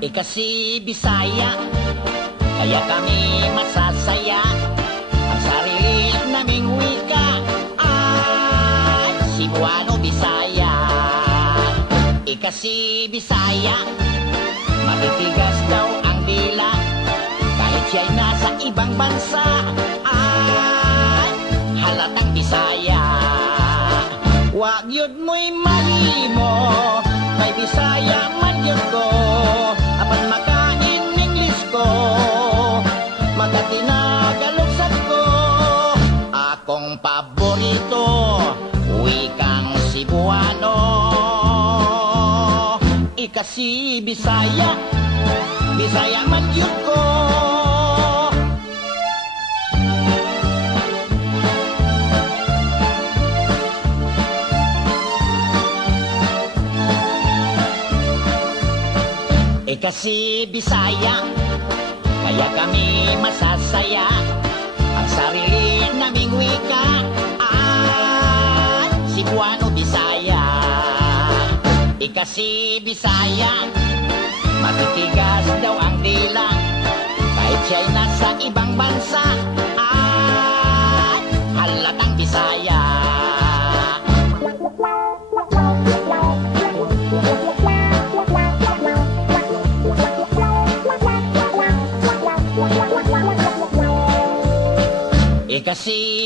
Kasi Bisaya, kaya kami masasaya. Ang sarili naming wika ay Cebuano Bisaya. Kasi Bisaya, matitigas daw ang dila. Kahit siya'y nasa ibang bansa ay halatang Bisaya. Wag yun mo'y mahimo, may Bisaya man yun ko. Apan makain English ko, magkatinagalugsan ko. Akong paborito, wikang Cebuano. Kasi Bisaya, Bisaya man yun ko. Kasi Bisaya, kaya kami masasaya. Ang sarili naming wika ay Cebuano Bisaya. Kasi Bisaya, matitigas daw ang dila. Kahit siya'y nasa ibang bansa ay halatang Bisaya. Kasi